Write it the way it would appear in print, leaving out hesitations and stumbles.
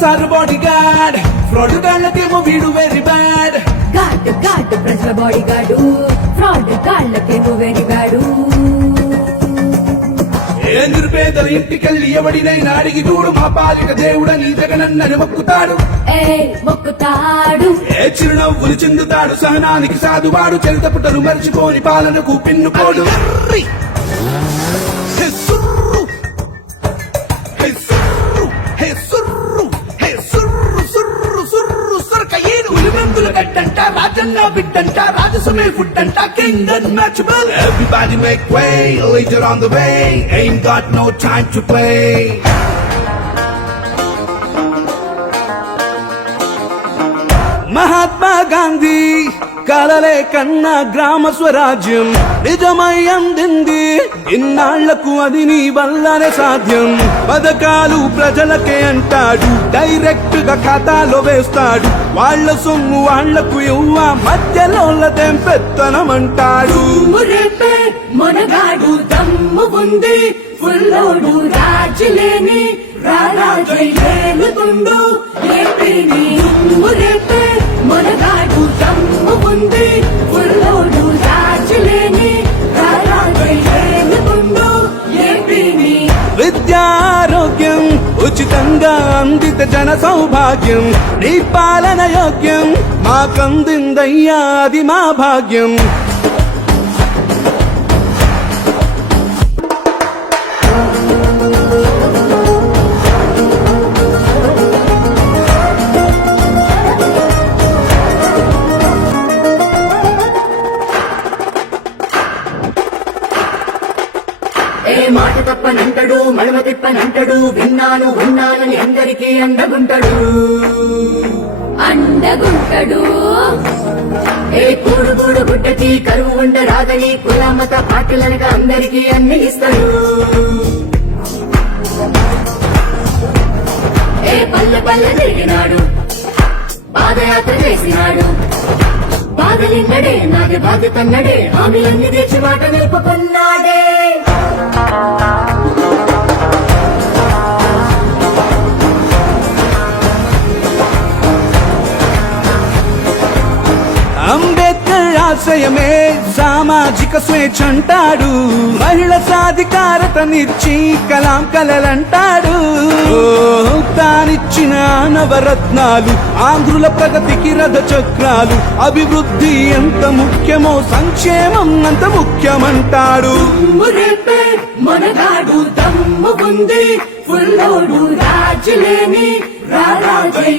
Sir body guard fraud గాళ్ళకేమో వీడు very bad గాడ్ ప్రజల బాడీ గార్డు ఫ్రాడ్ గాళ్ళకేమో వెరీ బ్యాడు ఏ నిరుపేదల ఇంటికెళ్ళి ఎవడినైనా అడిగి చూడు మా పాలిక దేవుడని జగనన్నని మొక్కుతాడు మొక్కుతాడు ఏ చిరునవ్వులు చెందుతాడు సహనానికి సాధువాడు చరిత పుటను మర్చిపోని పాలనకు పిన్నుకోడు హే సుర్రు, హే సుర్రు, హే సుర్రు, హే సుర్రు, సుర్రు, సుర్రు, సురకయ్యేను. ఉలిమెందుల గడ్డంట రాజన్న బిడ్డంట రాజసమే ఫుడ్ అంట king unmatchable. Everybody make way, leader on the way, ain't got no time to play. Mahatma Gandhi కలలే కన్నా గ్రామ స్వరాజ్యం నిజమై అందింది ఇన్నాళ్లకు అది నీ వల్లనే సాధ్యం పథకాలు ప్రజలకే అంటాడు డైరెక్ట్ గా ఖాతాలో వేస్తాడు వాళ్ళ సొమ్ము వాళ్లకు ఇవ్వ మధ్యలోళ్ళదేం పెత్తనమంటాడు మనగాడు దమ్ము ఉంది ఫుల్లోడు రాజులేని రాజేలుతుండు ఏపీని మురేపే మనగాడు దమ్ము ఉంది ఫుల్లోడు రాజులేని రాజేలుతుండు ఏపీని విద్యారోగ్యం ఉచితంగా అందిత జన సౌభాగ్యం నీ పాలన యోగ్యం మాకందిందయ్యా అది మా భాగ్యం ఏ మాట తప్పనంటాడు మడమ తిప్పనంటాడు విన్నాను ఉన్నానని అందరికీ అండగుంటాడు ఏ కూడు గుడ్డకి కరువు ఉండరాదని కులమత పార్టీలనక అందరికీ అన్ని ఇస్తాడు ఏ పల్లె తిరిగినాడు పాదయాత్ర చేసినాడు బాధలిన్నడే నాది బాధ్యతన్నడే హామీలన్నీ తెచ్చి మాట నిలుపుకున్నాడే అంబేద్కర్ ఆశయమే సామాజిక స్వేచ్ఛ అంటాడు మహిళ సాధికారతనిచ్చి కలాం కలలంటాడు తానిచ్చిన నవరత్నాలు ఆంధ్రుల ప్రగతికి రథ చక్రాలు అభివృద్ధి ఎంత ముఖ్యమో సంక్షేమం అంత ముఖ్యమంటాడు మనగాడు దమ్ము ఉంది ఫుల్లోడు రాజులేని రాజే